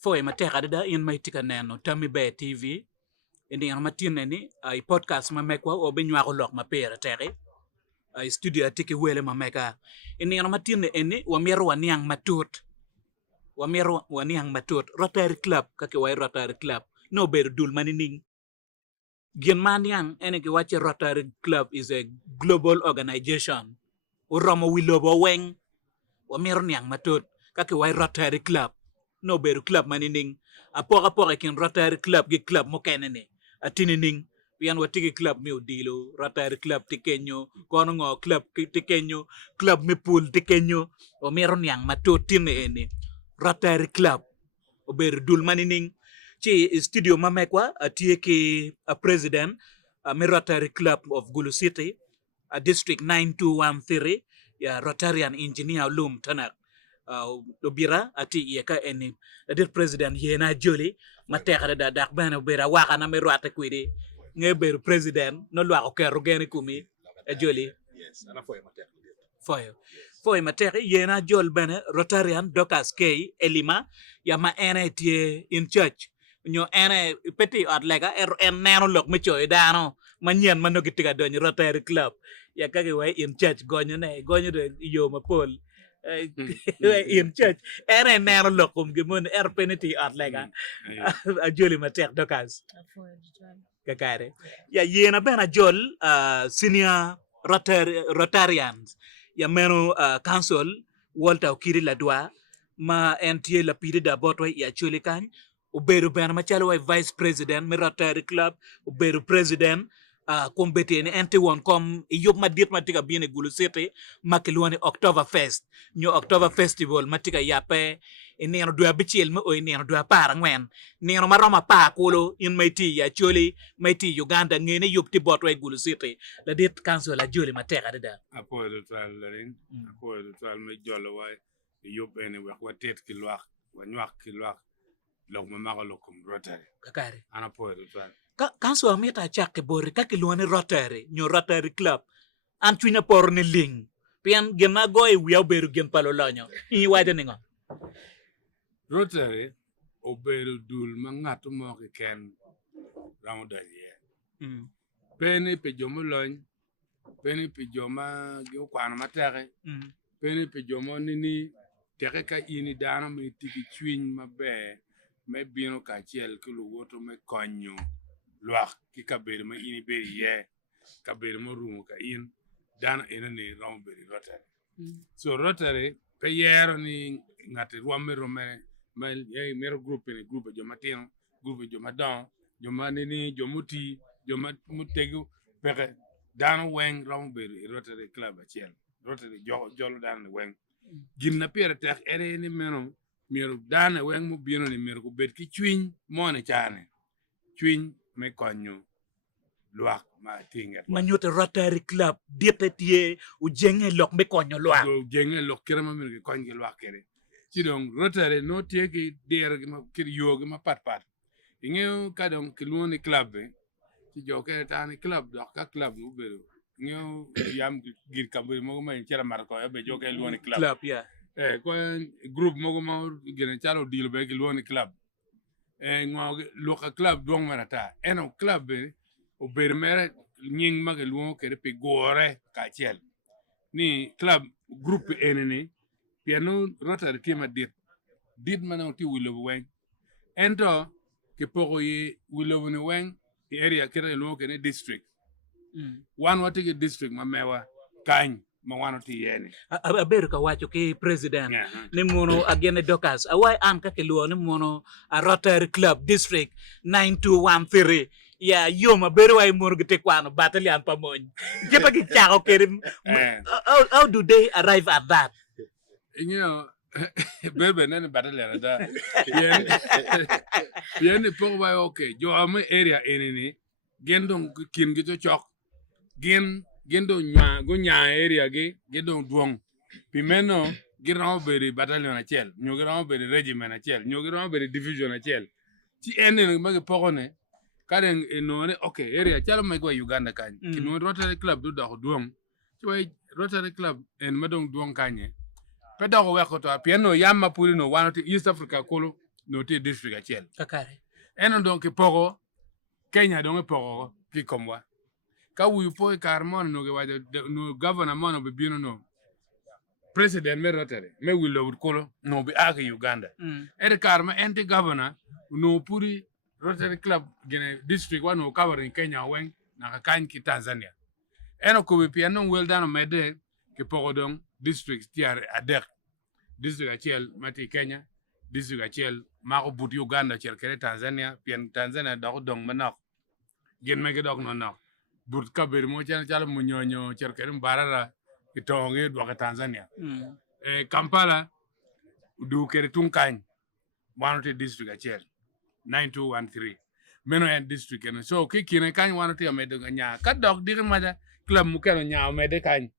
foi mateka da in maitika neno Tami Be TV ini ang matine ni ay podcast mamekwa o binywa ko lok mapera tere ay studio atiki wele mameka ini ang matine ini wamero waniang matut Rotary Club kake way Rotary Club no ber dul manining gin maniang ene ki wache Rotary Club is a global organization uromo wilobo weng wamero niang matut kake way Rotary Club no beru club manining apoka kin Rotary Club gi club mo kenene atinining pian watigi club mi udilo Rotary Club tikenyo kono ngo club tikenyo club mi pool tikenyo o meron yang matotine ene Rotary Club o beru dul manining chi studio mamekwa atieki a president mi Rotary Club of Gulu City a district 9213 ya Rotarian engineer lum tanak dobira ati yeka eni the president yena joli mateka da dak bana bera waka na mero atakwidi ngeber president no lwa ko keru gene kumi joli yes ana foi mateka yena jol bana Rotarian Dokas K Elima ya ma ene tie in church nyo ene peti at lega en nano lok me choy dano manyen mano gitiga do Rotary Club ya kage way in church gonyo de yo mapol in church ere nero lokum gimun penity at lega joli matek Dokas kakare ya yena bena jol senior Rotarians ya meno council Walter Okiri Ladwa ma entie la pide da botwa ya Acholi kan uberu bena machalo way vice president mi Rotary Club uberu president kombete ni ente won kom yob madit matika bine Gulu City makilwani October Fest nyo October Festival matika yape ineno dua bichil mo ineno dua parangwen neno maroma pa kulo in maiti ya Acholi maiti Uganda ngene yob ti botway Gulu City la dit council la joli mateka da apo do tal larin apo do tal me jolo way yob ene wax watet ki lwax wanyak ki lwax lok ma magalo kum Rotary kakare ana po do tal kanso amita chake bori kake luane Rotary nyo Rotary Club an chunya por ni ling pian gena goy wiya beru gen palo lanyo I waje ningo Rotary oberu dul mangato mo ke ken ramodaye peni pe jomo loñ peni pe joma gi kwano matere peni pe jomo nini tere ka ini dana me tiki chwin mabe me bino ka chiel kulu woto me konyo lwak ki kabere ma ini beri ye kabere mo rumo ka in dana ina ni rom beri Rotary so Rotary pe yero ni ngati romero me mero group ni group joma tin group joma don joma nini jomuti joma mutegu peke dana weng rom beri Rotary Club achiel Rotary jolo dana weng ginna pere tek ere ni meno mero dana weng mo bino ni mero ko bet ki chwin mo ne chane chwin me konyo lwak ma tinga manyote Rotary Club dietetie ujenge lok me konyo lwak ujenge lok kira ma mir konyo lwak kere chidong Rotary no teki der ma kir yogi ma pat ingeo kadong kiloni club ti joke tani club dok ka club no bero ingeo yam gir kabri mo ma chera mar ko be joke luoni club ya ko group mo ma gene chalo dil be luoni club ngog loka club dong marata eno club o bermere nying mageluo kere pe gore ka chiel ni club group enene piano Rotary kima dit mana ti wilo wen ento ke pogo yi wilo ni wen area kere lo kene district one what ke district mamewa kany ma wano ti yene aberu ka wacho ki president ni mono agene Dokas awai an kake luo ni mono a Rotary Club district 9213 ya yoma beru way morgite kwano battalion pamon jeta ki chako kerim how do they arrive at that you know bebe nene battalion da yene pogo way okay jo am area enene gendong kin gi to chok gendo nya area ge gendo duong pimeno giramo beri battalion achel nyo giramo beri regiment achel nyo giramo beri division achel ti ene mage pogone karen enone okay area chalo mai go Uganda kan kino Rotary Club do duong ti way Rotary Club en madong duong kanye pedo go weko to piano yamma puri no wano ti East Africa kolo no te district achiel kakare eno don ke pogo Kenya don pogo ki komwa ka wi po kar mon no ge wajo no governor mon be bino no president me Rotary me willow kolo no be aka Uganda kar ma enti governor no puri Rotary club gene district one no cover in Kenya wen na kan ki Tanzania eno ko be piano well down mede ke pogo don district tiar adek district achiel mati Kenya district achiel mako but Uganda chel kere Tanzania pien Tanzania dog dong manok gen mege dog no nok but kaber mo chal mo nyonyo chel kere barara itonge do ka Tanzania Kampala du kere tunkan one district achiel 9213 meno en district en so kikine kan one to mede nya ka dog dir maja club mu keno nya mede kan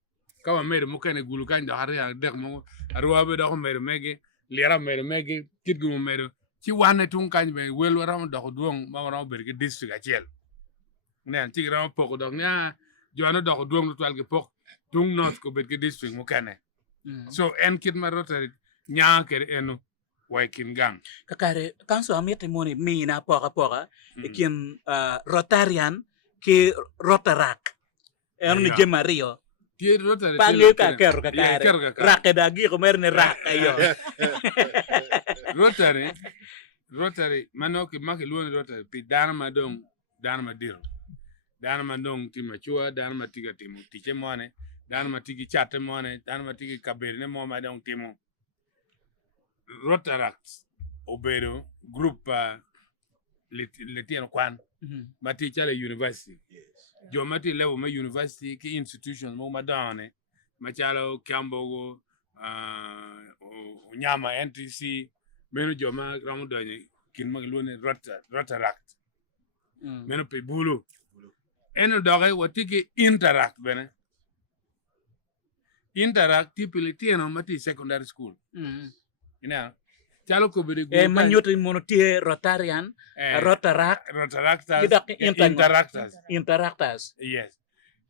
ka wa mede mu kene gulu kan do har dek mo arwa be do mede mege lera mege kitgu mede ci wane tun kan be wel ram do duong ma ram be ke district achiel nen ci ram poko do nya jono do duong to alge pok tung north ko be ke district mu kene so en kit ma Rotary nya kere eno way kin gang kakare kanso amete moni mi na poka kin Rotarian ki Rotarak ni jema Rio ti Rotary pale ka kero kakare rake da gi ko merne rak ayo Rotary manoki maki luon Rotary pi dana madong dana madiro dana madong ti machua dana matiga timo tiche mone dana matigi chate mone dana matigi kaberne mo madong timo Rotaract obero group letien kwan mati chale university jo mati level ma university ki institution mo madane machalo Kambogo nyama NTC meno jo ma ramu donye kin mag luone Rotaract meno pe bulu eno doge watiki interact bene interact tipili tieno mati secondary school ina chalo ko bede go manyoto monotie Rotarian interactors yes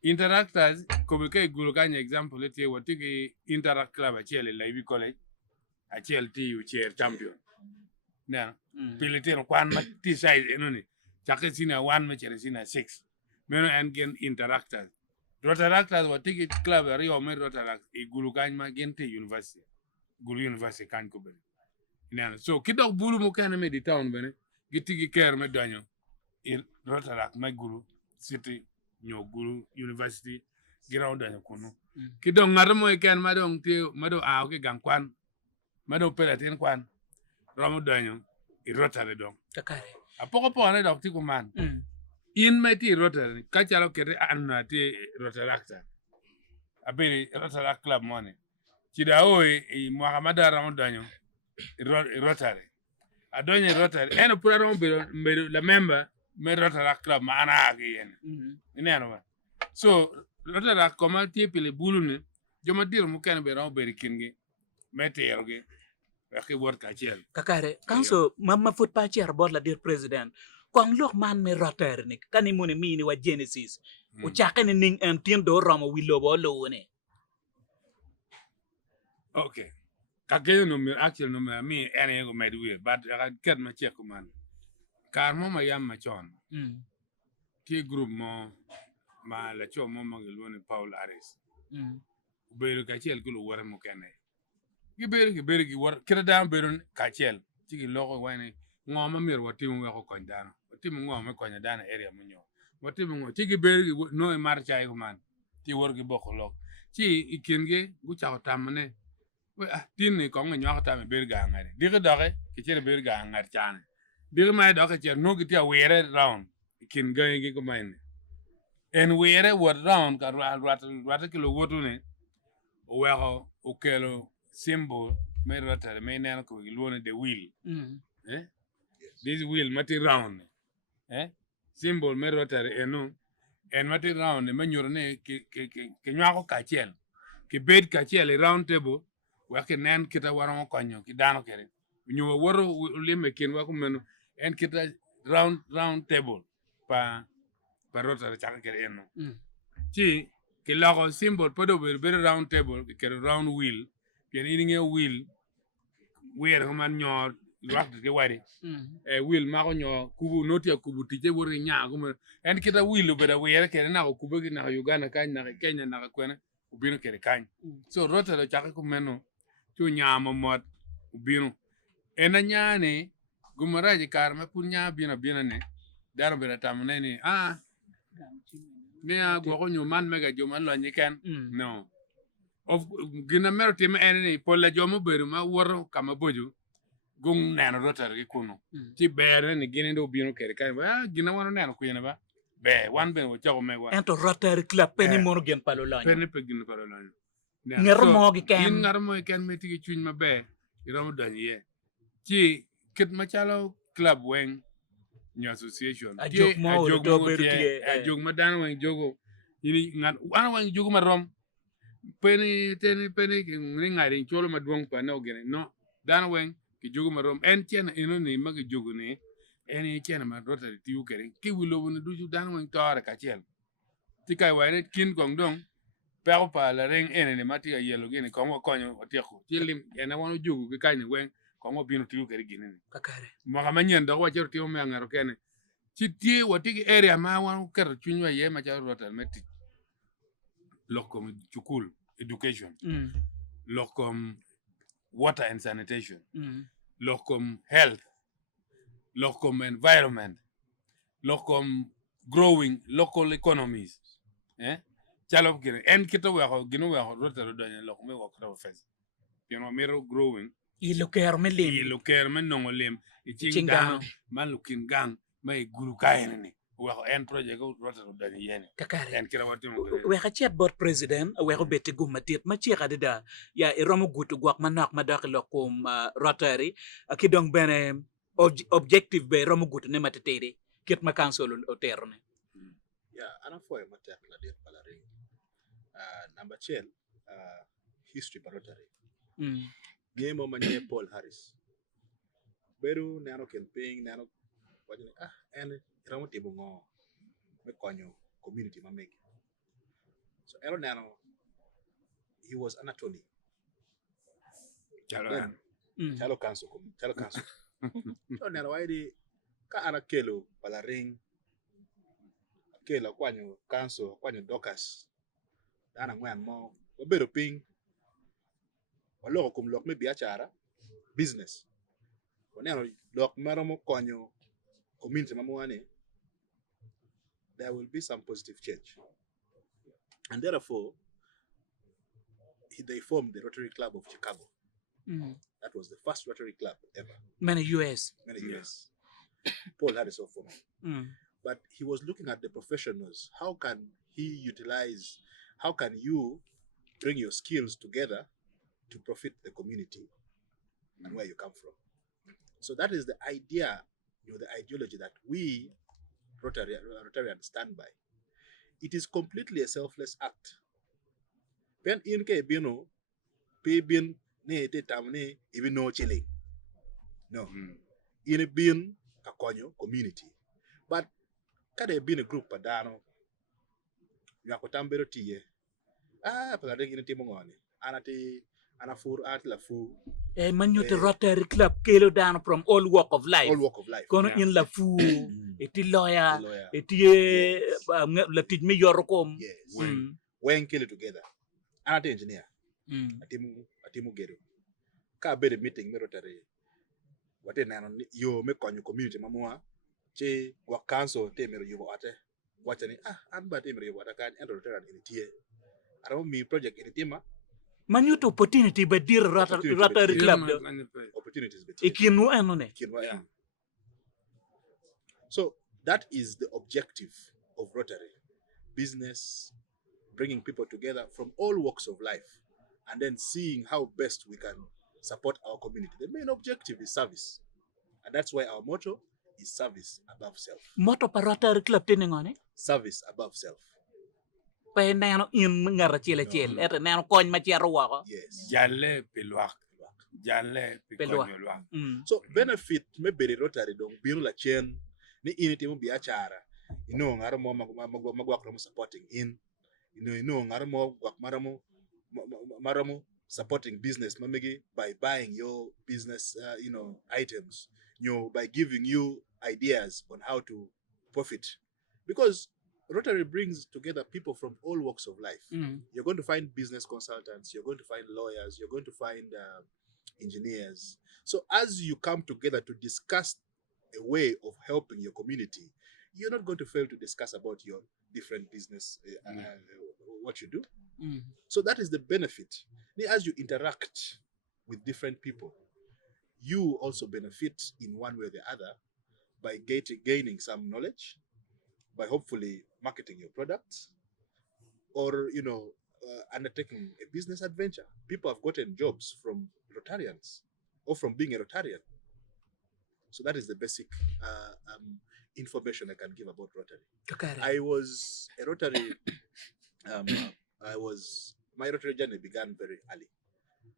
interactors ko be kay gulo kanya example tie watiki interact club achiel Laivi college achiel tu chair champion na piliteno kwan ma ti size enoni chake sina 1 ma chere sina 6 meno en gen interactors Rotaractors watiki club rio me Rotaract e gulo kanya ma gente university gulu university kan ko be ina so kidok bulu mo kana me di town bene gitigi care me danyo il Rotaract ma gulu city nyo gulu university ground danyo kuno kidok ngado mo ken madong ti mado a ke gangkwan mado pelatin kwan romo danyo i Rotary dong kakare apoko po na dok ti kuman in me ti Rotary ka chalo kere anna ti Rotaract abiri Rotaract club money Chida oi Muhammad Ramo danyo Rotary adonye Rotary eno pura rom be la member me Rotaract club ma ana agi yen ineno ba so Rotaract koma tie pile bulune joma dir mu ken be rom be kingi metero ge aki wor ka chiel kakare kanso mama foot pa chair board la dir president kong lok man me Rotary ni kani moni mini wa Genesis o chake ni ning en tien do romo willo bo lo ne okay kage no me actual no me mi ene go med we but I get ma check man kar mo ma yam ma chon ti group mo ma la cho mo ma gelo Paul Ares beru ka chiel gulo wore mo kene gi war kira dan beru ka chiel ti gi logo wani ngoma mir wati mo ko kon dan wati mo ngoma ko dan area mo nyo wati mo ti gi beru no mar chai ko man ti wor gi bokolo ti ikenge gu cha tamne we tin ni ko nyo ta me ber ga ngare di ga doge ki chere ber ga ngar chane di ga mai doge chere no gi ti awere round kin ga gi ko mai en were what round ka rat ki lo wotu ne o wego o kelo symbol me Rotary me neno ko gi luone the wheel this wheel mati round symbol me Rotary eno en mati round me nyorne ki nyako ka chiel ki bed ka chiel round table wake nen kita waro konyo ki dano kere nyu woro lime kin wako meno en kita round table pa Rotary chaka kere eno chi ki logo symbol podo be round table ki kere round wheel ken ininge wheel wer man nyor luak de wari will ma ko nyo kubu notia kubu tije wori nya ko en kita will be da were ke na ko kubu na Uganda kan na Kenya na ko na ubino ke kan so Rotary chaka ko meno chu nya mo ubino ena nya ne gumaraji karma punya bina ne daro be tam ne ni me go ko nyu man mega jo man lo ni ken no of gina merti me ene pola jo mo beru ma woro kama boju gung neno Rotary kuno ti bere ni gine do bino kere kai ba gina wono neno ku yene ba be wan be wo chago me wa ento Rotary club penny mono gen palo la pene pe gina palo la ngar mo gi ken ngar mo ken me tigi chuny ma be iro do ye ti kit ma chalo club wen nyo association a jog mo do beru tie a jog ma dan wen jogo ini ngat wan wen jogo ma rom pene ni ngari cholo ma duong pa no gene no dan wen ki jogo ma rom en chen ino ni ma ki jogo ne en chen ma Rotary ti u kere ki wilo wona du dan wen tore ka chel ti kai wa ne kin gong dong pa pa la ren en ne mati yelo gene ko mo konyo otieko ti lim en wona jogo ki kai ne wen ko mo bino ti u kere gene kakare mo ka manyen do wa cher ti o me ngaro kene ti ti wa ti area ma wan ker chunywa ye ma cha Rotary meti lokom chukul education lokom water and sanitation lokom health lokom environment lokom growing local economies chalo gine en kito wa ko gino wa Rotary do ne lokom wa ko fes you mero growing i lo ker me lim i lo ker men no lim i chinga man lukin gang mai guru kaine ni wa en project ko Rotary do ne yene kakare en kira watim we ha chet bot president we ho beti gum matit ma chi da ya i romo gutu gwak manak madak lo kum Rotary akidong bene objective be romo gutu ne matete ket ma council o terne ya ana foye matek la dir palaring number 10 history pa Rotary game manye Paul Harris beru nano campaign nano wajine en ramo tibo ngo me konyo community ma megi so ero nano he was an attorney chalo council so nano waidi ka ana kelo palaring kelo kwanyo council kwanyo Docas dana ngwan mo wabero ping waloko kum lok me biashara business waneno lok maromo konyo community mamwane there will be some positive change and therefore they formed the Rotary Club of Chicago. That was the first Rotary club ever. Many US. Paul Harris of former. But he was looking at the professionals. How can you bring your skills together to profit the community and where you come from? So that is the idea, the ideology that we Rotarians stand by. It is completely a selfless act. Pen in ke bino pe bin ne te tamne even no chilling. No. In bin a konyo community. But kada bin a group padano yakotambero tiye. Pala de timo ngone. Anafur at la fu. Manuto Rotary Club kelo down from all walk of life. All walk of life. Kono in la fu, eti lawyer, eti la tij me yorkom. Yes. When kill it together. Anate engineer. Atimu gedo. Ka bere meeting me Rotary. Wate nano yo me konyo community mamua. Che wa council te mero yugo ate. Watani anba te mero yugo ate kan endo Rotary in tie. Aramo mi project in tima. Manuto opportunity but dear Rotary Club. Opportunities but ikinu enone. So that is the objective of Rotary. Business, bringing people together from all walks of life and then seeing how best we can support our community. The main objective is service. And that's why our motto is service above self. Motto pa Rotary Club tiningone? Service above self. Pa nano in ngara chile et nano koñ ma ci ruwa. Yes. Jalle pilwak. So benefit me beri Rotary dong biru la chen ni initi mo biachara. Ino ngaro mo magwak mo supporting in. Ino ngaro mo gwak maramo supporting business mamegi by buying your business items, by giving you ideas on how to profit, because Rotary brings together people from all walks of life. You're going to find business consultants, you're going to find lawyers, you're going to find engineers. So as you come together to discuss a way of helping your community, you're not going to fail to discuss about your different business, what you do. So that is the benefit. As you interact with different people, you also benefit in one way or the other by gaining some knowledge, by hopefully marketing your products, or undertaking a business adventure. People have gotten jobs from Rotarians or from being a Rotarian. So that is the basic information I can give about Rotary. Okay. I was a Rotary. My Rotary journey began very early.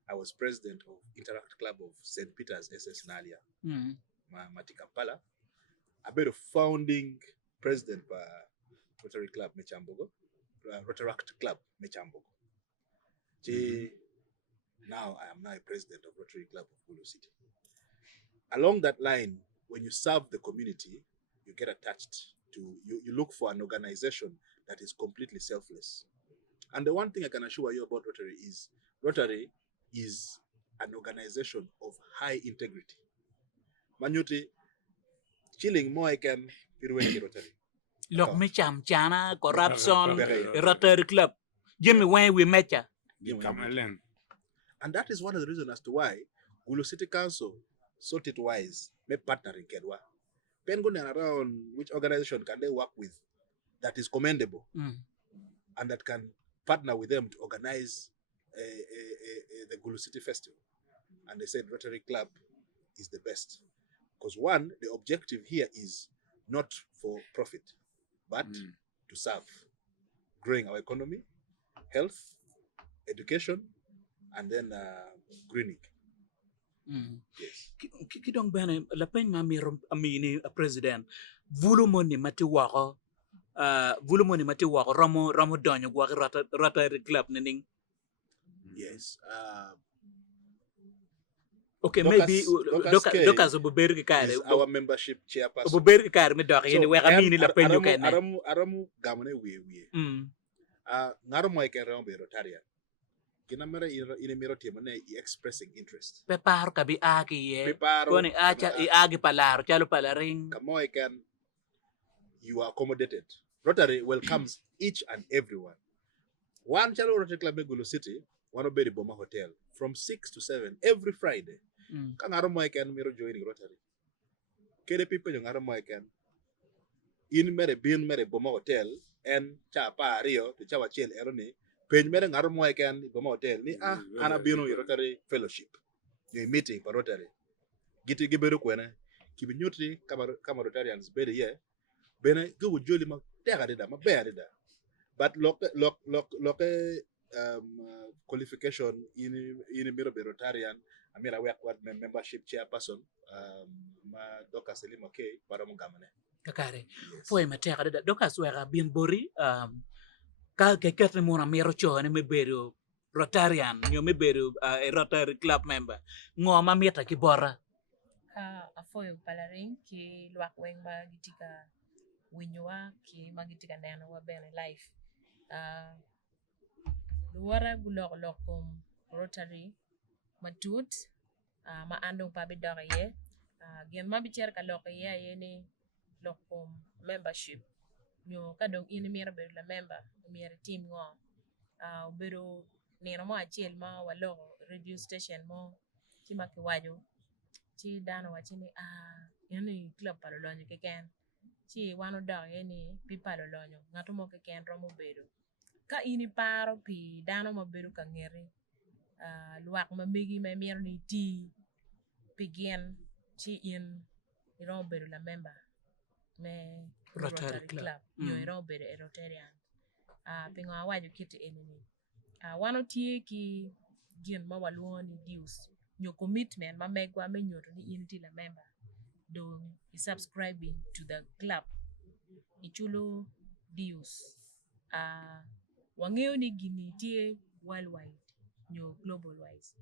I was president of Interact Club of St. Peter's SS Nalia, Mati Kampala. I've been a founding president by Rotary Club Mechambogo, Rotaract Club Mechambogo. Now I am now a president of Rotary Club of Gulu City. Along that line, when you serve the community, you get attached to, you look for an organization that is completely selfless. And the one thing I can assure you about Rotary is an organization of high integrity. Manyuti, chilling more I can Rotary. Look, me chana corruption, Rotary Club. Jimmy, when we met ya. And that is one of the reasons as to why Gulu City Council sought it wise, may partner in Kedwa. Pengun and around which organization can they work with that is commendable and that can partner with them to organize the Gulu City Festival. And they said Rotary Club is the best. Because one, the objective here is not for profit, but to serve, growing our economy, health, education, and then greening. Yes. Kidong bene la pen ma mi amini president volumoni mati wako ramo donyo gwa Rotary Club ning. Yes. Okay, Docas, maybe Docas obubergi kare is our membership chairperson. obubergi kare me doki ni wega mini la pen yuke ne. Aramu gamane we. Ngaro mo ke rambe Rotarian. Kinamara ine miro timane expressing interest. Peparo kabi aki ye. Koni acha I agi palaro chalo palaring. Kamo can you are accommodated. Rotary welcomes each and everyone. One chalo Rotary Club Gulu City, one of Boma Hotel from 6 to 7 every Friday. Kangaro mo can miro joining Rotary. Kede people yung ngaro mo can in mere bin mere Boma Hotel and cha pa rio to chawa chiel eroni. Pen mere ngaro mo can Boma Hotel ni ana bino Rotary Fellowship. Yung meeting pa Rotary. Giti giberu kwena kibinyuti kama Rotarians bede ye bena go joli ma tegarida ma bearida. But loke qualification in miro be Rotarian amira work what membership chairperson ma Doka Selimo K para mo gamane. Kakare. Foi ma tegarida Docas wega bien bori ka keket mo na miro cho ne me beru Rotarian nyo me beru a Rotary Club member ngoma mieta ki bora. Afoyo palaring ki luak weng magitika winyowa ki magitika neno wa bene life. Luara gulok lokum Rotary matut ma andong pa bidok ye gen ma bicher ka lok ye ni lokum membership nyo kadong ini mira beru la member mira team ngo beru neno mo achiel ma walok radio station mo chima kiwajo chi dano wachini yani club palolonyo keken chi wano dog yani pi palolonyo ngato mo keken romo bedo ka ini paro pi dano mo bedo ka ngeri luak ma megi ma miero ni ti pigien chi in romo bedo la member me Rotary Club yo romo bedo e Rotarian pingo awajo kiti enini wano tie ki gin ma waluoni dues your commitment ma megwa me nyoto ni in la member do subscribing to the club ichulo dues wangeo ni gini tie worldwide nyo global wise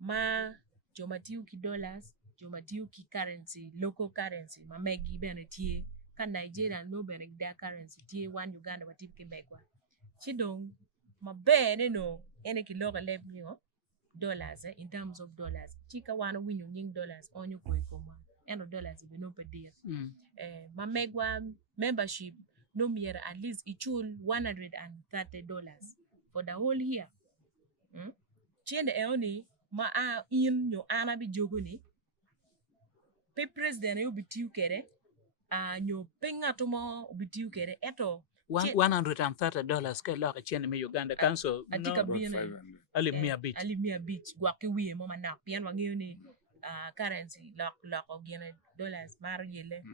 ma joma tiyo ki dollars joma tiyo ki currency local currency ma megi bene tie ka Nigeria no bene da currency tie wan Uganda watip ki megwa chidong mabene no ene ki local level dollars in terms of dollars chika wana winyo nying dollars onyo koi koma eno dollars be no pedir ma megwa membership no mere at least ichul $130 for the whole year chende eoni ma a in nyo ana bi jogoni pe president yo bitiu kere nyo penga to mo bitiu kere eto $130 ke lo ka chen me Uganda council atika no bien ali mia bit gwa ki wiye mo manak pian wangiyo ni currency lock ogene dollars mar yele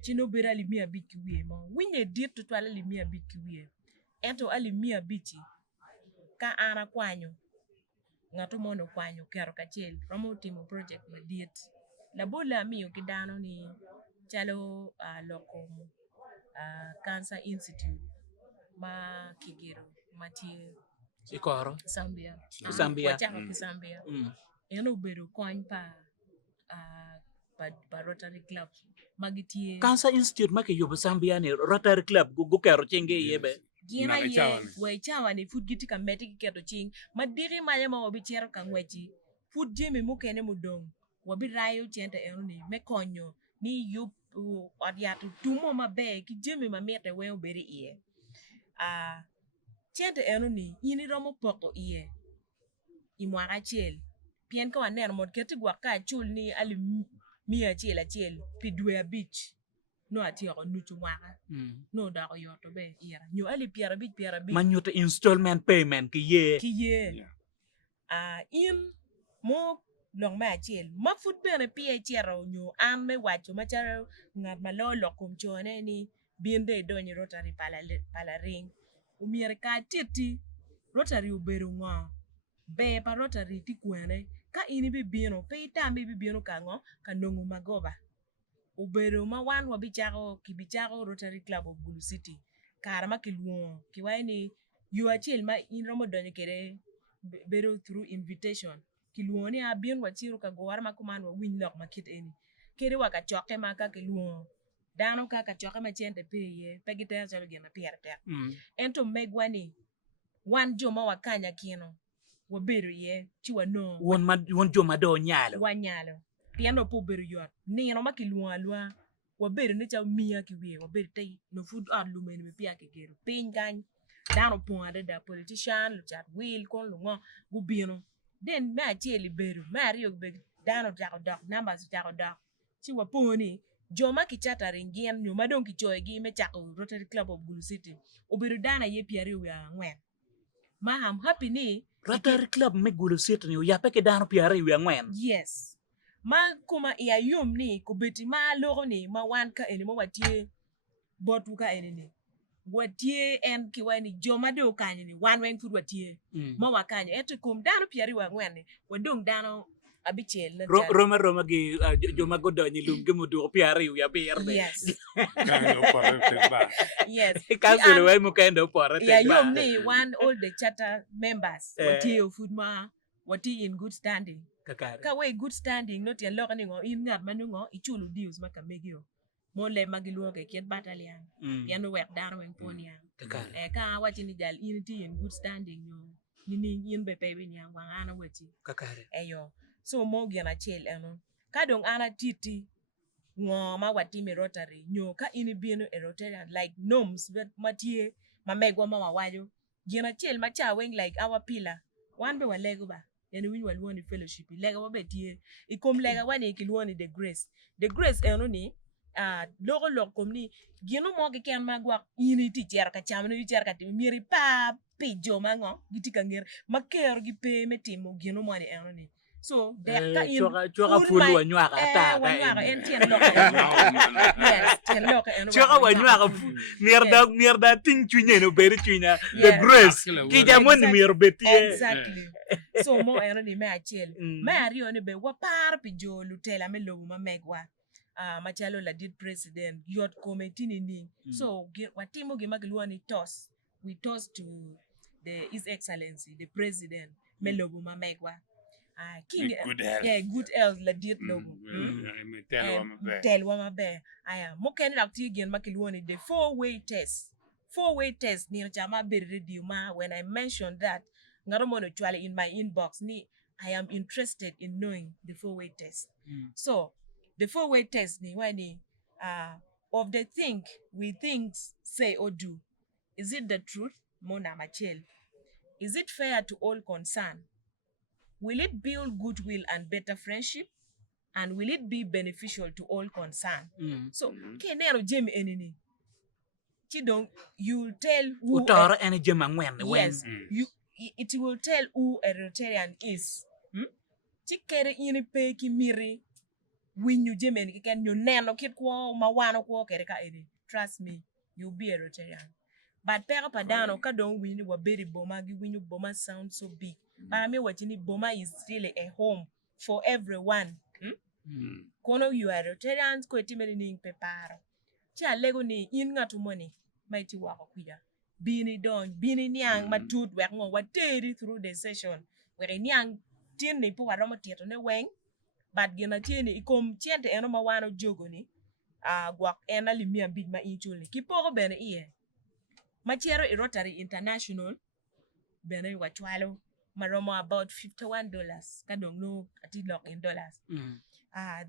chino bera ali mia bit ki wiye mo winye dit to twala ali mia bit ki wiye eto ali mia bit ka ana kwanyo ngato mono kwanyo kero kachel romo timo project ma diet la bola miyo kidano ni chalo loko cancer institute ma kigero matie ikoro Zambia wachako ki Zambia eno bedo kony pa Rotary Club magitie Cancer Institute make yubo Zambia ni Rotary Club go kero chinge yebe gina ye we chawa ni food giti kameti ki keto ching madiri maya ma wabi chero ka ngwechi food jemi mukene mudong wabi rayo chente eno ni me konyo ni yup odiatu tumo mabe ki jemi mamete we oberi iye chente eno ni ini romo poko iye imwaka chel pien ka wanero mod keti gwa ka chul ni ali mia chel pi dwe abich no atiyo nuchu mwaka no dako yoto be ira nyo ali piara bich manyuto installment payment ki ye in mo long ma chel ma food bene pie chero nyo an me wacho macharo ngat malolo kum chone ni binde donyi Rotary pala ring umiere ka titi Rotary ubero ngo be pa Rotary ti kwene ka ini bi bino pe tambi bi bino ka ngo ka nongo magoba ubero ma wan wabichako kibichako Rotary Club of Bulu City kara ma kilwo kiwaini yu achil ma in romo donyo kere bero through invitation kilwo ni abien wachiru ka gwar ma kuman wa win lock makit eni kere waka choke ma ka kilwo dano ka choke ma chente peye pegite chalo gena pierte ento megwani wan joma wakanya kino wabero ye chiwa no won joma do nyalo wanyalo piano po bero yot nino makilwa alwa wabero ne cha mia ki we wabero tay no food art lumen me pia ke gero pin gan dano ponade da politician lu chat will kon lu ngo gubino den ma cheli bero ma rio be dano ta dok numbers ta dok chiwa poni joma ki chata ringien nyoma don ki choy gi me chako Rotary Club of Bulu City obero dana ye piari we angwen ma am happy ni Rotary Club me Bulu City ni ya peke dano piare we angwen yes ma kuma ya yum ni kubeti ma logo ni ma wan ka eni mo watie botu ka eni ni watie en ki wani joma do kanyi ni wan wen food watie ma wakanyo eto kum dano piari wa ngwen ni wadong dano abichel na Roma gi joma godo ni lungi mudu piare ya pierde yes yes kansule we mukendo porete ya yum ni one all the charter members watie food ma wati in good standing ka we good standing not ya lokani ngo in ngat manungo ichulu deals maka megio mo le magiluo ke kiet battalion piano wek dar wen ponia ka wachi ni jal in ti in good standing no ni in be pe wen yang wang ana wachi kakare eyo so mo gena chel eno ka dong ana titi ngo ma wati mi Rotary nyo ka in bieno e Rotarian like norms matie ma megwa ma wawayo gena chel ma cha wen like our pillar wan be walego ba yani win walwoni fellowship lega wabetie ikom lega wani kilwoni the grace eno ni logo komni gino mo ke kan magwa ini ti cher ka chamno ti cher ka ti miri pa pijo mango giti ka ngir maker gi pe metimo gino mo ni eno ni so de ka in choka fulu wanyaka ta wanyaka en tien loka yes tien loka eno choka wanyaka mierda ting chunye no beri chunya the grace ki jamon mier betie exactly so mo eno ni me achel me ario ni be wapar pijo lutela me lobu ma megwa machalo la did president yot committee ni so watimo gi magluani toss we toss to His Excellency, the President, Melobu Mamegwa. King, good health. yeah, good health, la diet logo. Tell Wama Bear. I am Moken Lactigan Makilwani, the four-way test. Four-way test, near Jama Beridima, when I mentioned that, Naramono actually in my inbox, I am interested in knowing the four-way test. So, the four-way test, of the thing we think, say, or do, is it the truth? Mona Machel. Is it fair to all concerned? Will it build goodwill and better friendship? And will it be beneficial to all concerned? So, Kenero Jim Enini. Chidong, you'll tell who yes, it will tell who a Rotarian is. Chikere ini pe ki miri winyu jemen ki ken you neno kit kwa mawano kwa kereka edi. Trust me, you'll be a Rotarian. But pera padano kadong wini waberi boma gi winyu boma sound so big. But I mean watching boma is really a home for everyone. Kono you are Rotarians ko etimeni ning peparo. Chia lego ni in nga money mighty wako kuya. Bini niang matut wek ngo wateri through the session. Where niang tin ni po waroma tieto ne weng. But gina tieni ikom chiente eno mawano jogo ni. Guak ena limia big ma inchuli. Kipoko bene iye. Machero Rotary International bene wachwalo maromo about $51. Kadong no ati lock in dollars.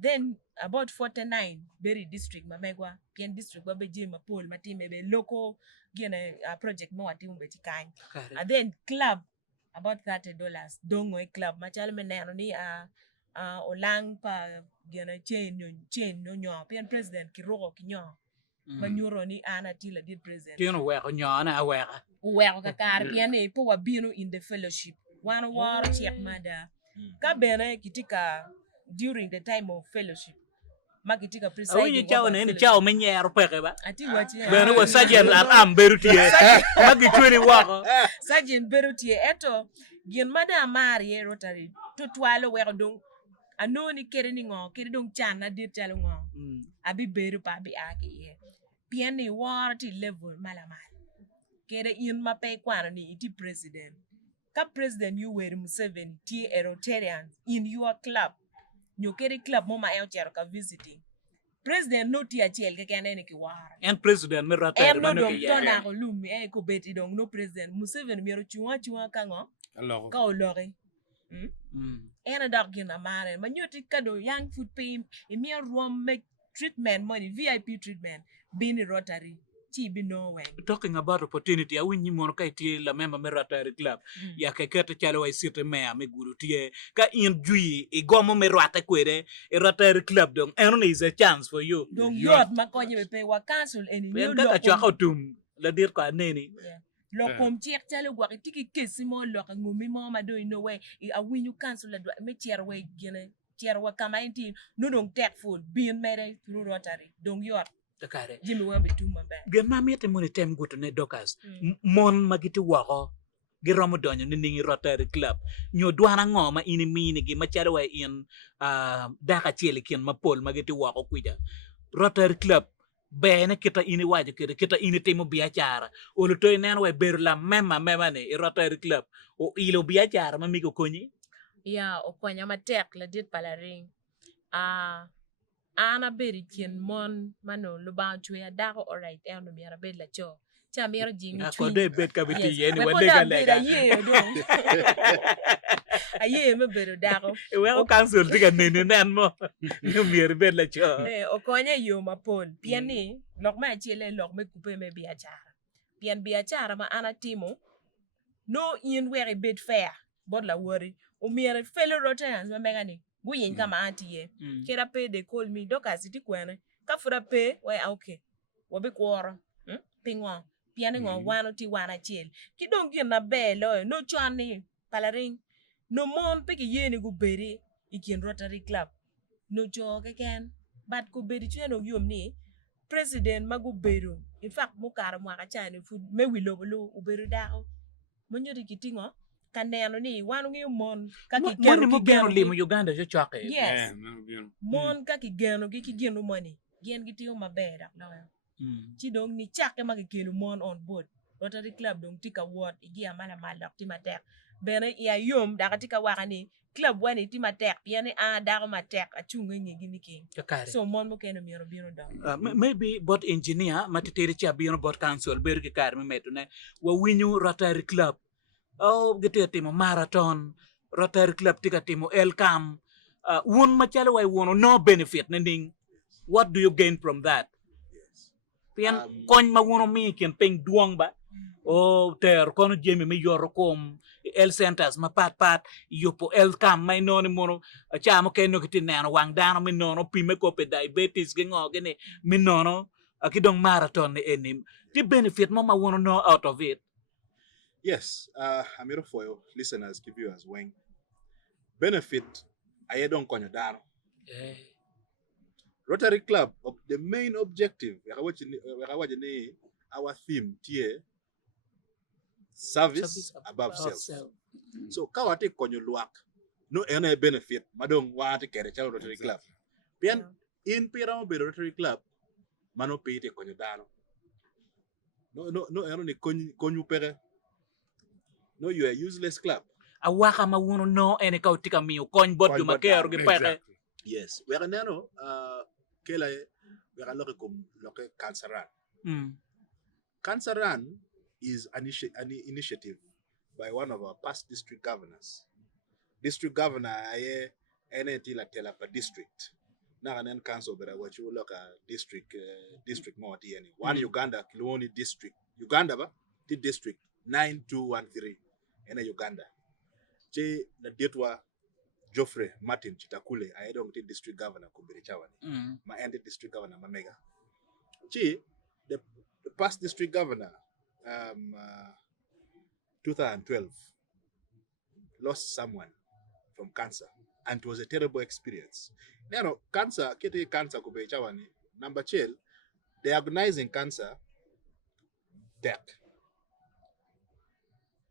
Then about 49 Berry district mamegwa Pien district babe jima pool matime be local gina project mo ati umbe tikany. And then club about $30. Dongo club machalo meneno ni olang pa gina chain no nyo Pien president kiroko kinyo. Manyuro ni ana tila did president. Tino weko nyo na weka. Weko kakar piane po wabino in the fellowship. Wana war check mada. Ka bene kitika during the time of fellowship. Makitika presiding over fellowship. Chao menyero peke ba? Ati wachi. Bene wa sergeant am berutie. Magi chweni wako. Sergeant berutie eto gien mada amari Rotary. Tutwalo weko dong anoni kere ni ngo kere dong chana dir chalo ngo. Abi beru pa abi aki ye. Piani war ti level malamal. Kere in mape kwana ni iti president. Ka president you were Museveni ti a Rotarian in your club. Nyo kere club mo ma chero ka visiting. President no ti achel ke kene ni ki war. And president me Rotary no dong tona ko lumi ko beti dong no president Museveni mero chunga kango. Ka olore. Ena dog gina mare manyoti kado young food pay emia room make treatment money VIP treatment being Rotary. Talking about opportunity, I win you more kay la member me Rotary club. Ya kay kete chalo ay site mea me guru tie ka in jui e gomo me rata kwere e Rotary club dong. And is a chance for you. Dong yot makonye me pay wa cancel any new law. Ka chwa tum la dir ko neni. Lo kom chek chalo gwa tiki kesi mo lo ka ngumi mo ma do no way a win you cancel la me chair way gene chair wa kama inti no dong tech food being made through Rotary. Dong yot Jimmy will be too my bad. Get mammy at the money time go to Nedokas. Mon magiti wako. Giromodonya ningi Rotary club. Nyo duana ngoma ini mini gi macharawa in daka chili kin mapol magiti wako kuja. Rotary club. Bene kita ini waja kita ini timo biachara. Ulu to inanwa berla mema ne Rotary club. O ilo biachara mamigo konyi. Ya okonya matek la dit palaring. Ana beri kien mon mano luba chwe dako alright eno miara bed la cho cha miara jingi chwe ko de bed ka biti yeni wadega lega aye me beru dako e we o cancel diga nene nan mo no miara bed la cho o konya yo mapol piani lok ma chele lok me coupe me biachara pian biachara ma ana timo no in where bed fair bod la worry o miara fellow Rotarians ma megani Guyin kama antiye. Kera pay they call me doka city kwene. Kafura pay why okay. Wabi kwara. Pingwa. Piani ngwa wano ti wana chill. Kidong gin na be lo no chani palaring. No mon peki yeni gu beri ikin Rotary club. No joke ken. But ku beri cheno yum ni president magu beru. In fact mukara mwaka chani food me wilo uberu dao. Monyori kitingo. Kaneno ni wanu ngi mon kaki geno limo Uganda jo chake. Yes. Mon kaki geno ki geno money. Gen giti o mabera lawa. Chidong ni chake maki geno mon on board. Rotary Club dong tika ward igi amala malok ti matek bene ya yom daga tika wakani club wani ti matek piani daga matek achunga ngi ni king so mon mo keno miro biro da maybe bot engineer matiteri cha bino bot council bergi kar mi metune wa winyu Rotary Club gete timo marathon Rotary Club tika timo elcam won machalo wai wono no benefit nending what do you gain from that pian koñ ma wono mi ken peng duong ba o ter kono jemi mi yoro kom el centers ma pat yopo el cam may noni mono chamo ken no kitin nano wang dano mi nono pime ko pe diabetes ge ngogene mi nono akidong marathon ni enim the benefit mo ma wono no out of it. Yes, Amiro for your listeners give you as when benefit I don't konyo dano. Rotary Club, the main objective, our theme here, service above self. So, kawate konyo luak, no any benefit, madong wate kere chalo Rotary Club. Pian in piramo be Rotary Club, mano pete konyo dano. No, ano ni konyo pere. No, you are a useless club. Awaka ma wono no ene kautika miyo koñ bot yu makero ge pere. Yes, we are nano kela we are loke cancer run. Cancer run is an initiative by one of our past district governors. District governor aye NT la tela per district. Na an council but what you look district more any. One Uganda Kiloni district. Uganda ba the district 9213 in Uganda. Je na detwa Geoffrey Martin Chitakule, I don't think district governor could be Chawani. My ended district governor, Mamega. The past district governor, 2012, lost someone from cancer, and it was a terrible experience. Now, cancer could be Chawani. Number 2, diagnosing cancer, death.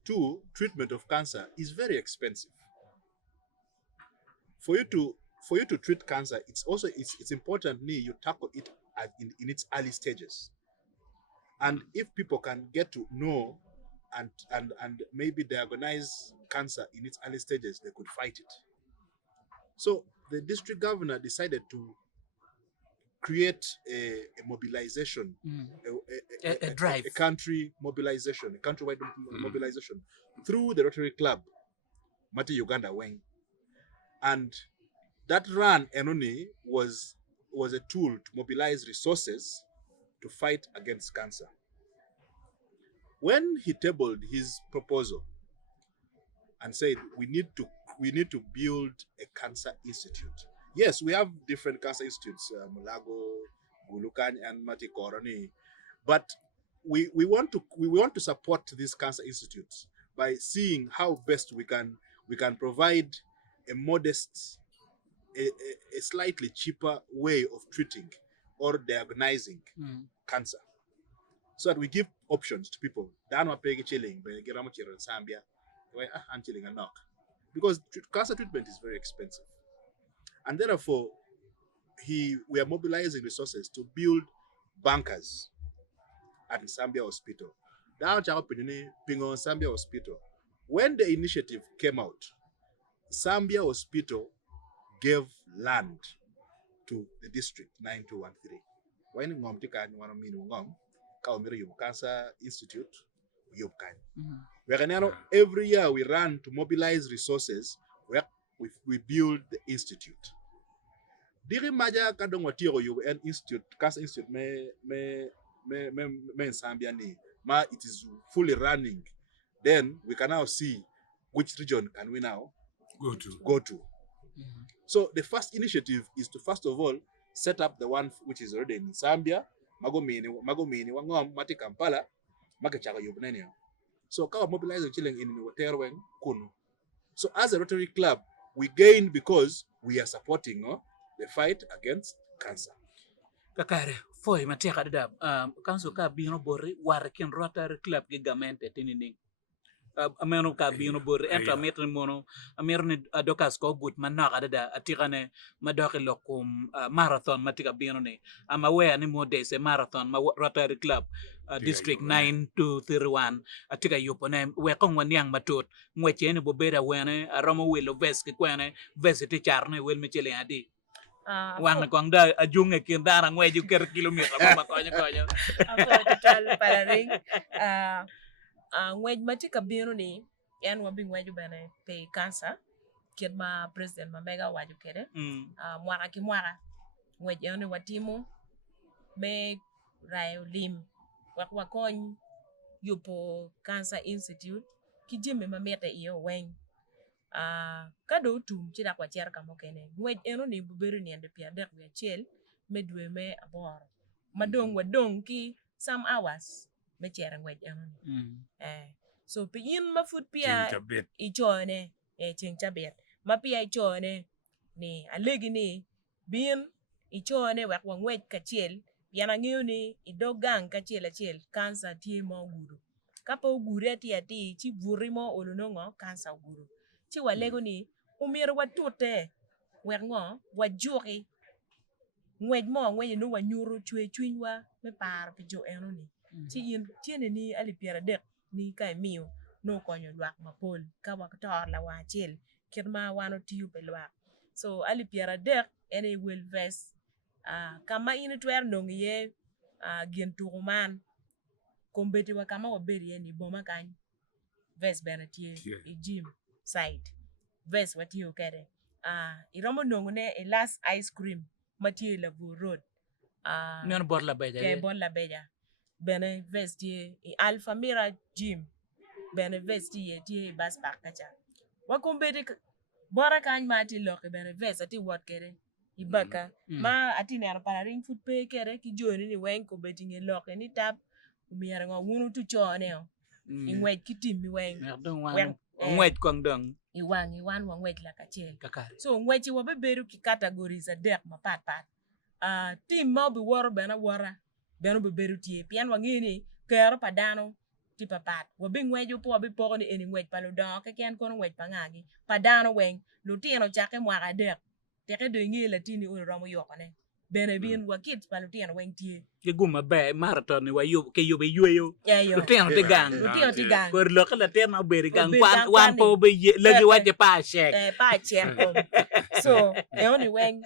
2, treatment of cancer is very expensive. For you to treat cancer, it's important you tackle it in its early stages. And if people can get to know and maybe diagnose cancer in its early stages, they could fight it. So the district governor decided to create a mobilization, a drive, a country mobilization, a countrywide mobilization through the Rotary Club, Mati Uganda Weng. And that run, Enoni, was a tool to mobilize resources to fight against cancer. When he tabled his proposal and said we need to build a cancer institute. Yes, we have different cancer institutes, Mulago, Gulukan, and Mati Koroni, but we want to support these cancer institutes by seeing how best we can provide a modest, a slightly cheaper way of treating or diagnosing cancer, so that we give options to people. Because cancer treatment is very expensive, and therefore we are mobilizing resources to build bunkers at Zambia Hospital. Zambia Hospital. When the initiative came out, Zambia Hospital gave land to the district 9213. When ngom tika nywana minu ngom ka omiro yum cancer institute yum kan. Every year we run to mobilize resources where we build the institute. Diri maja kadong watiro yu an institute cancer institute me Zambia ni ma it is fully running. Then we can now see which region can we now go to. So the first initiative is to first of all set up the one which is already in Zambia, Magomini, Wangom, Mati Kampala, Makachaka Yubnenia. So kawa mobilize chilling in Waterwen Kunu. So as a Rotary Club, we gain because we are supporting the fight against cancer. Kakare, foi mateka dada, kanso ka bino bori warakin Rotary Club gigamente tinining. ameno ka bino bor ento metri mono amerni dokas ko but manaka dada atikane madoki lokum marathon matika bino ni ama we ani mo de se marathon ma Rotary Club district 9 to 31 atika yopone we kon wanyang matut ngweche ni bobeda wene aromo welo vest ke kwene vest ti charne wel michele adi wang kong da ajunge kin dara ngweju ker kilometer ma konyo ako total para ring ngwej matika bino ni yan wabi ngweju bene pe cancer kid ma president ma mega waju kede mwaka ki mwaka ngwej yani watimu me rayo lim wakon yupo cancer institute kijime ma meta iyo weng kado tum chida kwa cher kamo kene ngwej eno ni buberu ni ande pia dek we chel medwe me abor madong wadong ki some hours me cher ngwej eno so pin ma food pia ichone ching chabet ma pia ichone ni alegi ni bin ichone wak ngwej ka chel yana ngiyo ni idogang ka chel cancer tie mo guru kapo gure ti chi burimo olunongo cancer guru chi walego ni umir watute werngo wajuki ngwej mo ngwej no wanyuru chwe chwinywa me par pijo eno ni chi yin tiene ni ali piera dek ni kai miyo no konyo lwak mapol ka waktor la wachil kirma wano tiyu pe lwak so ali piera dek ene will vest kama ine twer nongi ye gien tukuman kombeti wa kama waberi ni boma kany vest benetie i gym side vest watiyo kede iromo nongo ne a last ice cream matie la bu road men bor la beja ke bon la beja bene vest ye i alpha mira gym bene vest ye tie bas park kacha wa kombeti bora kany mati loke bene vest ati wat kede ibaka ma ati ne para ring food pe kere ki joni ni wen ko beti nge loke ni tap umiere ngo wunu tu chone ingwej kitim mi wen ngwej kong dong iwan wa ngwej la kachel so ngwej wa beberu ki categories adek ma pat team ma bi woro bena wora beno beberu tie pian wa ngini kero padano ti papat wa bi ngwej po bi pogo ni eni ngwej palo do ke ken kono ngwej pangagi padano wen lutino chake mwaka adek teke do ngi latini o romo yokone bene bin wa kit palutien wen tie ke guma be marathon ni wa yo ke yo be yueyo lutino ti gang ko lo ka latino be gang wan po be lagi waje pa shek pa shek ko so e oni wen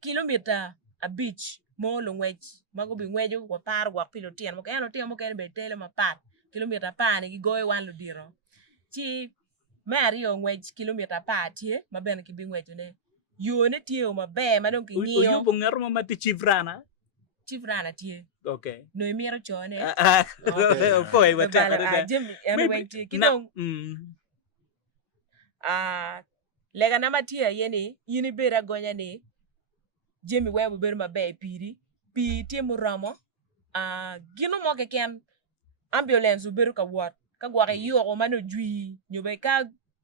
kilometer a beach mo lo ngwej mago bi ngwejo wa par wa pilotien mo ken lutino mo ken be tele ma pat kilometer pa ni goy wan lo diro chi Mario ngwej kilometer pa tie ma ben ki bi ngwejo ne yo ne tie o mabe ma don ki ngiyo yo bongar mo mati chifrana tie okay no miro chone foi wata jim ene wen tie kidong lega na matia yeni yini bera gonya ni jemi webu ber mabe piri pi tie mo ramo gino mo ke ken ambulance uberu ka wat ka gwa yo o mano jui nyobe ka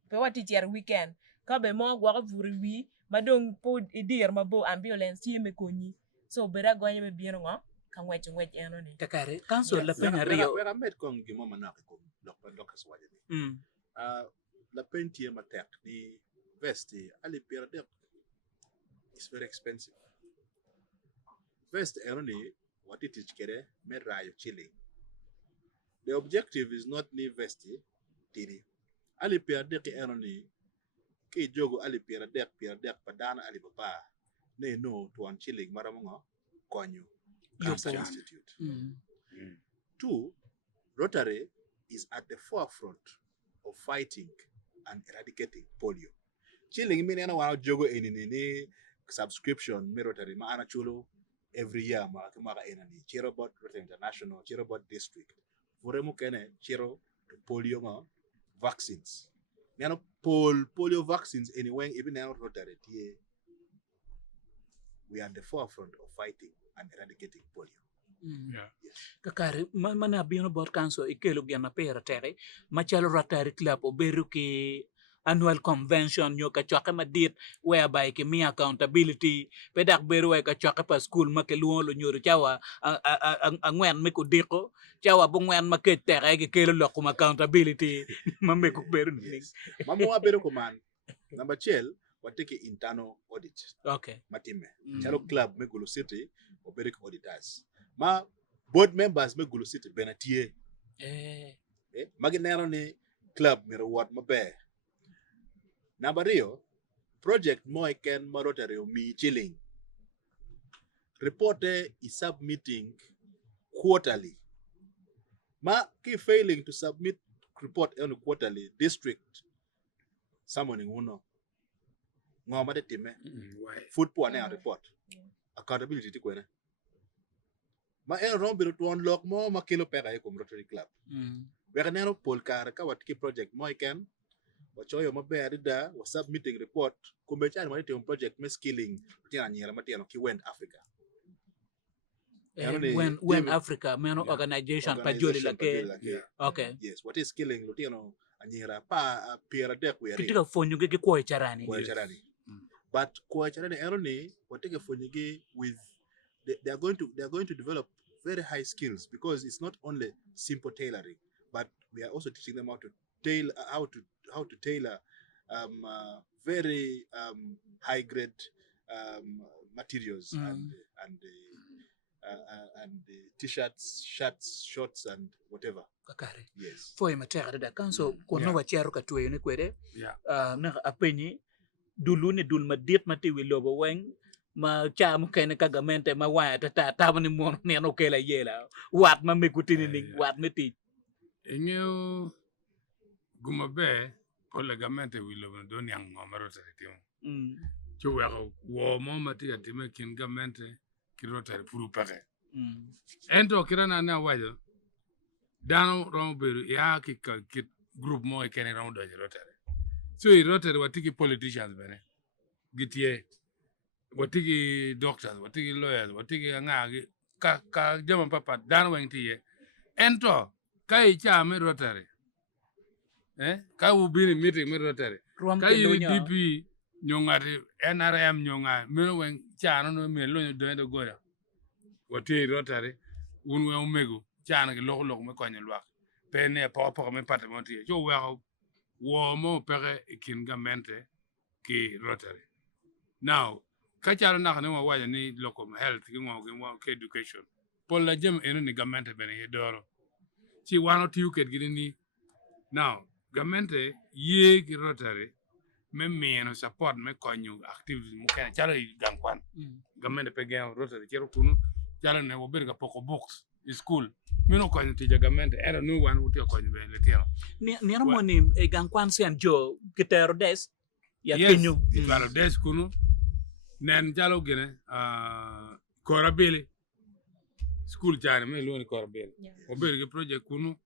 pe wati tier weekend ka be mo gwa vuri wi madong po idir mabo ambulance tie me konyi so bera gonya me biro ngo ka ngwech eno ni kakare kanso la penya rio wera met kong gimo manake ko lokas waje ni la pentie matek ni vesti ali pera dep is very expensive vest eno ni what it is kere me rayo chilling. The objective is not ni vesti tiri ali pera dek eno ni ki jogo ali pera dek padana ali papa ne no to one chilling maramongo konyu Cancer Institute. Two, Rotary is at the forefront of fighting and eradicating polio. Chilling mean ana wana jogo ni subscription me Rotary ma ana chulo every year ma ena ni Cherobot Rotary International, Cherobot District. Voremu kene chero polio ma vaccines. Nano polio vaccines anyway even now Rotary tie. We are at the forefront of fighting and eradicating polio. Kakari mana bino bot kanso ikelo gana pera tere machalo Rotary Club oberu ki annual convention nyo ka choke madit whereby ke mi accountability pedak beru ka choke pa school ma ke luon lo nyoro chawa angwen me ko diko chawa bu ngwen ma ke tere ke kelo lo kuma accountability ma me ko beru ni Yes. Mamu wa beru kuman. Number 12, wateke internal audit. okay Matime. Chalo club me Gulu City or berik auditors. Ma board members me Gulu City benatie. Maginero ni club me reward ma be. Number 3, project mo ken ma Rotary mi chilling. Reporte is submitting quarterly. Ma ki failing to submit report on quarterly district summoning uno. Ngoma de time. Food po na report. Accountability ti kwena. Ma en rombi to unlock mo ma kilo pera e kum Rotary Club. Weka nero polkar ka watki project mo iken. Wachoyo ma be da was submitting report kumbe chan mo te project me skilling tina nyera matiano ki went Africa. When Africa meno organization pajoli lake okay Yes, what is skilling lutino anyera pa piera de kwere. kitiko fonyo ke ko charani But ko charani eroni wateke fonyige with they are going to develop very high skills because it's not only simple tailoring, but we are also teaching them how to tailor very high grade materials and t-shirts, shirts, shorts, and whatever. kakare Yes. foi matera da kanso kono wa chero ka tuwe ne kwede na apenyi dulu ni dul madit mati wi lobo weng ma cha mu kene ka gamente ma wa ta ni mon ne no kela yela wat ma me kutini ni wat me ti Enyo guma be olegamente wi lobo do nyang ngomaro tete chuwa wo mo mati atime kin gamente ki Rotary puru pake ento kirana na wajo dano rom beru ya ki group mo kene rom do Rotary so Rotary watiki politicians bene gitie watiki doctors watiki lawyers watiki ngagi ka jama papa dano wengti ento kai cha me Rotary ka ubini meeting me Rotary kai DP nyongati NRM nyonga meno wen cha no me lo do goya wati Rotary unwe omego chana ke lok me konye lwa pene pa me pate monti jo wo mo pere kin gamente ki Rotary now ka charo na ne wa ni local health ki ngo ke education pol la jem eno ni gamente bene doro chi wano tiu ket gini now gamente ye ki Rotary me meno support me konyu activities mo kana charo gankwan gamente pe gen Rotary chero kunu charo ne wo berga poko books school meno konyu ti gamente era no wan wuti konyu be le tiano ni mo ni e gankwan sen jo kitero des ya kinyu itwalo des kunu nen jalo gene korabele school jani me lo ni korabele o berga project kunu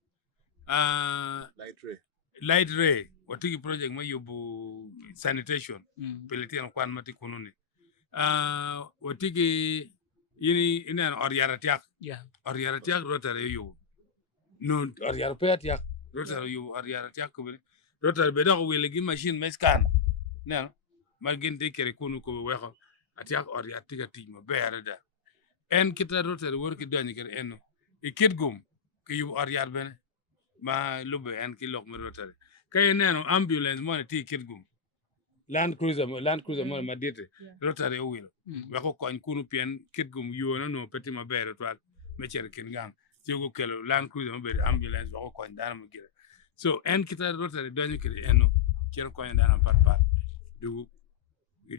light ray watiki project ma yobu sanitation peletian kwan mati kunu ni watiki yini ina oriaratiak oriaratiak Rotary yo no oriaratiak Rotary yo oriaratiak ko be Rotary be do wele gi machine me scan no magin de kere kunu ko wexo atiak oriatika timo beere da en kita Rotary worki dani kere eno e kitgum ke yu oriar bene ma lube en ki lok me Rotary kay neno ambulance mo ti kitgum land cruiser mo ma dite Rotary o wilo wexo kon kunu pien kitgum yo no peti ma beere to me cher kin gang jogo kelo land cruiser mo be ambulance wexo kon dara mo gire so en kita Rotary dani kere eno ker kon dara pat du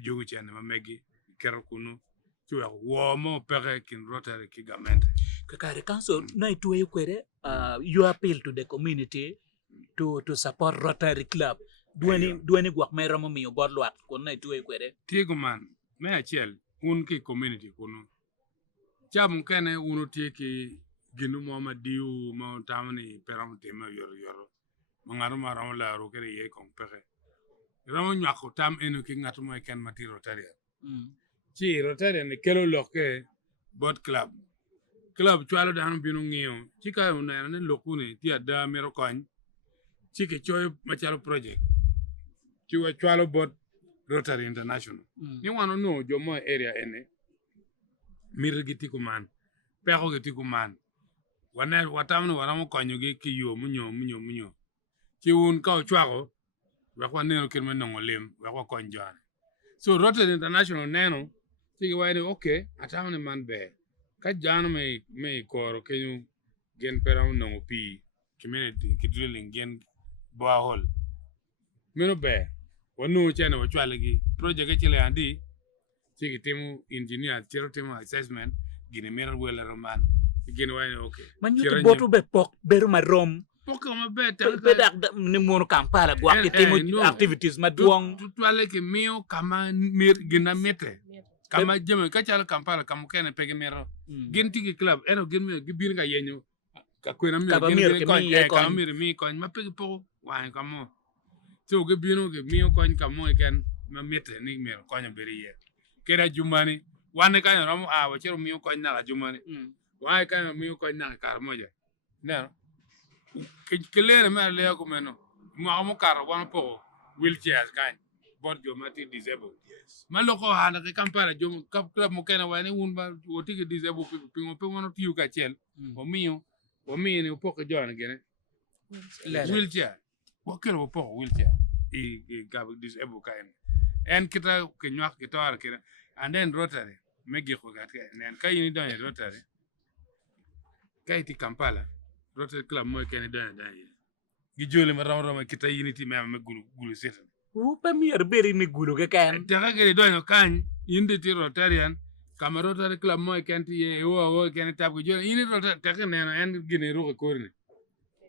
jogo chen ma megi ker kunu tuwa wo mo pere kin Rotary ki gamente kakare kanso na tuwe kwede you appeal to the community to support Rotary Club dueni gwak mera mo miyo bodlwat kon na tuwe kwede tiego man me achiel un ki community kunu cham kene unu tie ki ginu mo ma diu mo tamni peram tema yoro mangaro maro la ro kere ye kon pere ramo nyako tam enu ki ngatu mo ken mati Rotary chi Rotary ne kelo loke bot club chwalo dan binu ngiyo chi ka una ne lokune ti ada mero kon chi ke choy machalo project chiwa chwalo bot Rotary International ni wano no jomo area ene mir giti kuman peko giti kuman wana watamno waramo konyo gi ki yo munyo chi un ka chwago wa kwa neno kirme no lim wa kwa konjo so Rotary International neno chi waide okay atamne man be ka jano me koro kenyu gen pera no pi community ki drilling gen borehole meno be wonu chene wa chwalegi project chile andi chiki timu engineer chiro timu assessment gine mero wela roman gine waide okay man yuti botu be pok beru marom poko mabe be dak ni mono Kampala gwa ki timu activities maduong tutwale ke mio kama gina mete kama jeme ka chala Kampala kama kene pege mero gin tigi club eno gin me gibir nga yenyo ka kwena mi gin ka mi ko ma pege po wa kamo so gibino ge mio ko kamo ken ma mete ni mero ko nya beri ye kera jumani wane ka ro a wa chero mio ko na jumani wa ka mio ko na kar moja na kelere me le ko meno mo kar wan po wheelchairs kan bot jo mati disabled yes maloko hana ke Kampala jo club mo kena wani un ba o tigi disabled pingo pe wono tiu ka chel o mio ni po ko jona gene wheelchair wo kelo po wheelchair i ga disabled kan en kita ke nyak ke tar ke and then Rotary megi ko gat nen kay ni don Rotary kay ti Kampala Rotary club mo kene don gi jole ma ram kita unity me gulu setan pa mier beri ni gulu ke kan daga gere don kan inde ti Rotarian kama Rotary club mo kenti ye wo kene tab go jole ini Rotary daga neno en gine ro ko ni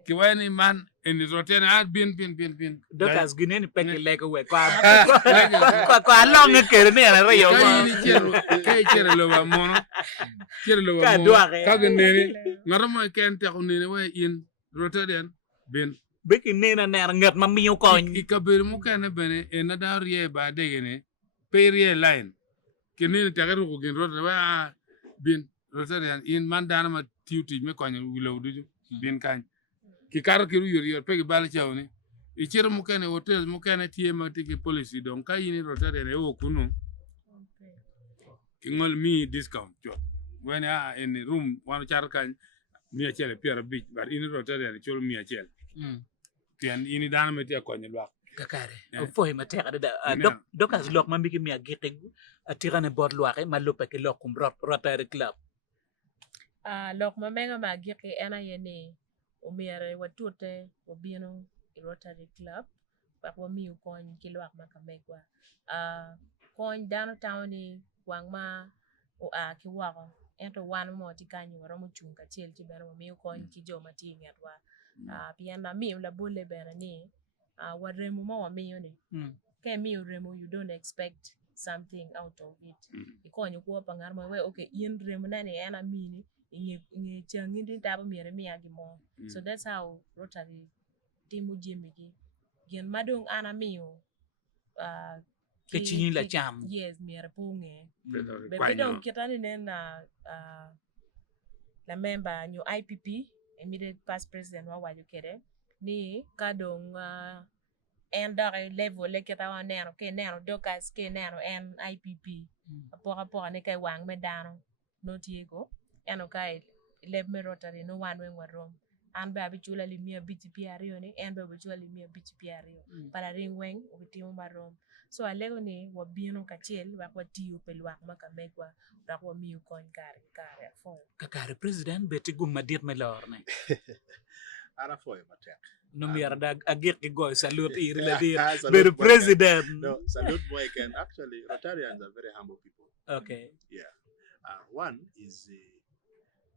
ki wani man en Rotary ad bin dokas gine ni peke lego we kwa long ke ne na yo kay chere lo ba mono ka gene maramo kenti ko ne we in Rotarian bin beki nena ner ngat ma miyo koñ ikabir mu kene bene ena da rie ba degene pe rie line kene tagaru ko gen Rotary wa bin Rotary in man dana ma tiuti me koñ wilaw du bin kan ki karo ki yor pe bal chawni i chere mu kene hotel mu kene tie ma tiki policy donc kay ni Rotary ne o kunu ki ngol mi discount jo when in room one char kan mi chele pier big but in Rotary ne chol mi chele tian ini dana meti akonye lwa kakare o foi matera da dokas lok mambiki mi agitegu atirane bot lwa ke malupe ke lokum Rotary club lok mamenga magiki ena yene o miere watute o bino Rotary club pa ko mi ko ki lwak makamegwa ko dano tawni wangma o ki wako ento wan mo ti kanyi waro mo chunga chel ti bero mi ko ki jo mati ngatwa piana mi la bole bera ni waremu mo mi ni ke mi remu you don't expect something out of it ikonyo ko pangar mo we okay yin remu na ni ena mi ni ngi changi din tabo mi re mi agi mo so that's how Rotary timu jimi gi gen madung ana mi ke chini la cham yes mi re punge be bidon kitani na la member new IPP immediate past president wa waju kere ni kadong en dare level le kita wa neno ke neno dokas ke neno en IPP apora ne kai wang me dano no tiego eno kai leb me Rotary no wan wen warom an ba bichula li mia BTP ario ni en ba bichula li mia BTP ario para ring wen o timo marom so alego ni wa bino kachel wa kwa tiu pelwa makamegwa ra ko mi ko kare fo kakare president beti gum madir me lorne Ara foi matek no mi arda agir ki go salute iri la dir ber president no salute boy can actually Rotarians are very humble people okay yeah one is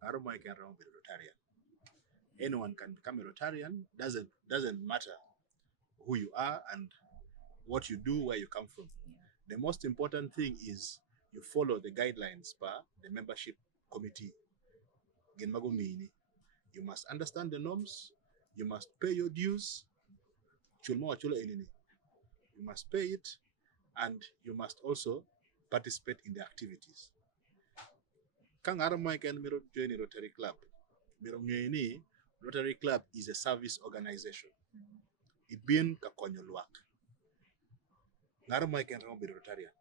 Aroma can run with Rotarian. Anyone can become a Rotarian. Doesn't matter who you are and what you do, where you come from. The most important thing is you follow the guidelines by the membership committee. You must understand the norms. You must pay your dues. You must pay it, and you must also participate in the activities. Kang Arama can join a Rotary Club. Rotary Club is a service organization. It being kakonyolwak. ngara mai ken ro bi Rotarian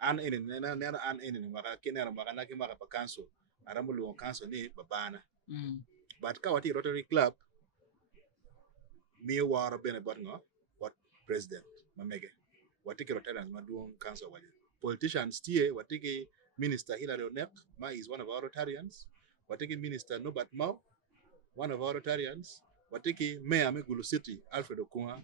an enen nena an enen maka kenera maka naki maka pa council aramu lu council ni babana but ka wati Rotary Club mi wara bene bot ngo what president mamege wati ki Rotarians ma duong council wali politicians tie wati ki minister Hilary Onek ma is one of our Rotarians wati ki minister Nobat Mau one of our Rotarians wati ki mayor me Gulu City Alfred Okunga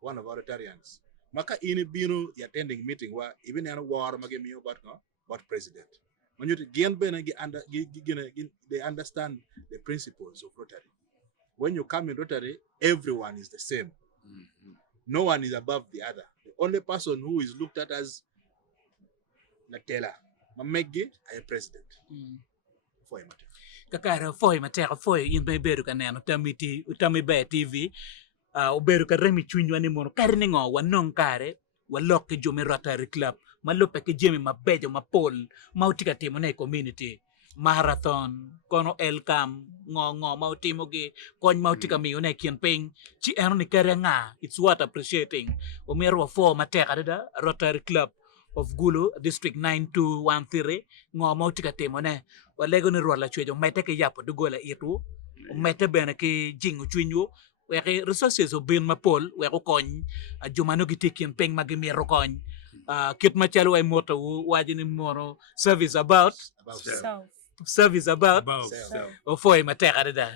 one of our Rotarians maka ini binu attending meeting wa even yana war mage mi bot ngo what president when you gen bene gi under they understand the principles of Rotary. When you come in Rotary, everyone is the same. No one is above the other. The only person who is looked at as Natela, Mamegi, a president. For him. Kakara foi matera foi in be beru kaneno tamiti utami be TV beru ka remi chunyu ni mono karningo wanong kare walok ke jome Rotary Club malope ke jemi mabejo mapol mautika timo na community marathon kono elcam ngo mautimo gi kon mautika mi ne kien ping chi eno ni kare nga it's what appreciating o mero fo matera da Rotary Club of Gulu district 9213 ngo mautika timo ne walego ni rola chwejo mete ke yapo dugola itu mete bene ke jingu chwinyu we resources of bin mapol we ko kon jumano gitikin peng magimiro kon kit machalo ay moto wajini moro service about Self. service about Above. Self. o foi matera da